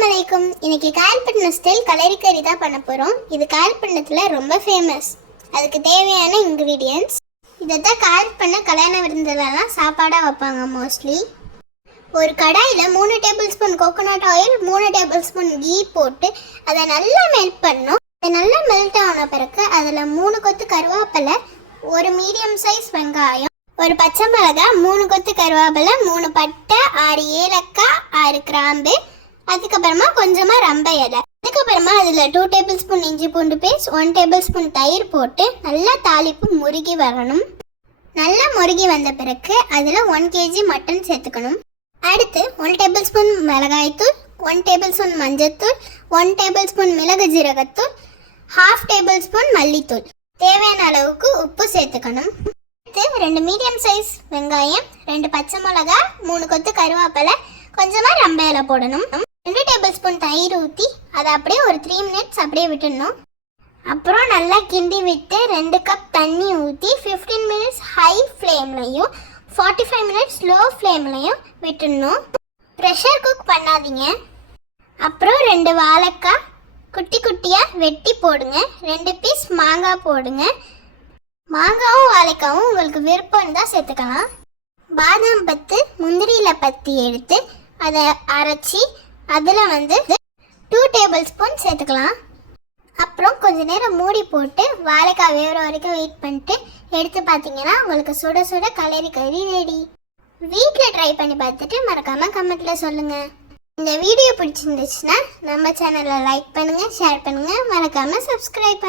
அலைக்கும். இன்னைக்கு காயல்பட்டினம் ஸ்டைல் கலரி கறி தான் பண்ண போகிறோம் இது காயல்பட்டினத்தில் ரொம்ப ஃபேமஸ் அதுக்கு தேவையான இன்க்ரீடியன்ஸ் இதை தான் காயல்பண்ண கல்யாண விருந்துலலாம் சாப்பாடாக வைப்பாங்க மோஸ்ட்லி ஒரு கடாயில் மூணு டேபிள் ஸ்பூன் கோகோனட் ஆயில் மூணு டேபிள் ஸ்பூன் கீ போட்டு அதை நல்லா மெல்ட் பண்ணும் அது நல்லா மெல்ட் ஆன பிறகு அதில் மூணு கொத்து கருவேப்பிலை ஒரு மீடியம் சைஸ் வெங்காயம் ஒரு பச்சை மிளகா மூணு கொத்து கருவேப்பிலை மூணு பட்டை ஆறு ஏலக்காய் ஆறு கிராம்பு அதுக்கப்புறமா கொஞ்சமாக ரம்ப இலை. அதுக்கப்புறமா அதில் டூ டேபிள் ஸ்பூன் இஞ்சி பூண்டு பேஸ்ட் ஒன் டேபிள் ஸ்பூன் தயிர் போட்டு நல்லா தாளிப்பு முருகி வரணும். நல்லா முருகி வந்த பிறகு அதில் ஒன் கேஜி மட்டன் சேர்த்துக்கணும். அடுத்து ஒன் டேபிள் ஸ்பூன் மிளகாய்த்தூள் ஒன் டேபிள் ஸ்பூன் மஞ்சத்தூள் ஒன் டேபிள் ஸ்பூன் மிளகு ஜீரகத்தூள் ஹாஃப் டேபிள் ஸ்பூன் மல்லித்தூள். தேவையான அளவுக்கு உப்பு சேர்த்துக்கணும். அடுத்து ரெண்டு மீடியம் சைஸ் வெங்காயம் ரெண்டு பச்சை மிளகாய் மூணு கொத்து கருவேப்பிலை கொஞ்சமாக ரம்ப இலை போடணும். ரெண்டு டேபிள் ஸ்பூன் தயிர் ஊற்றி அதை அப்படியே ஒரு த்ரீ மினிட்ஸ் அப்படியே விட்டுடணும். அப்புறம் நல்லா கிண்டி விட்டு ரெண்டு கப் தண்ணி ஊற்றி ஃபிஃப்டீன் மினிட்ஸ் ஹை ஃப்ளேம்லையும் ஃபார்ட்டி ஃபைவ் மினிட்ஸ் லோ ஃப்ளேம்லையும் விட்டுடணும். ப்ரெஷர் குக் பண்ணாதீங்க. அப்புறம் ரெண்டு வாழைக்காய் குட்டி குட்டியாக வெட்டி போடுங்க. ரெண்டு பீஸ் மாங்காய் போடுங்க. மாங்காவும் வாழைக்காவும் உங்களுக்கு விருப்பம் தான் சேர்த்துக்கலாம். பாதாம் பத்து முந்திரியில் பத்தி எடுத்து அதை அரைச்சி அதில் வந்து டூ டேபிள் ஸ்பூன் சேர்த்துக்கலாம். அப்புறம் கொஞ்ச நேரம் மூடி போட்டு வாழைக்காய் வேகிற வரைக்கும் வெயிட் பண்ணிட்டு எடுத்து பார்த்தீங்கன்னா உங்களுக்கு சுட சுட கலரி கறி ரெடி வீட்டில் ட்ரை பண்ணி பார்த்துட்டு மறக்காமல் கமெண்ட்டில் சொல்லுங்கள் இந்த வீடியோ பிடிச்சிருந்துச்சுன்னா நம்ம சேனலை லைக் பண்ணுங்கள் ஷேர் பண்ணுங்கள் மறக்காமல் சப்ஸ்கிரைப் பண்ணுங்கள்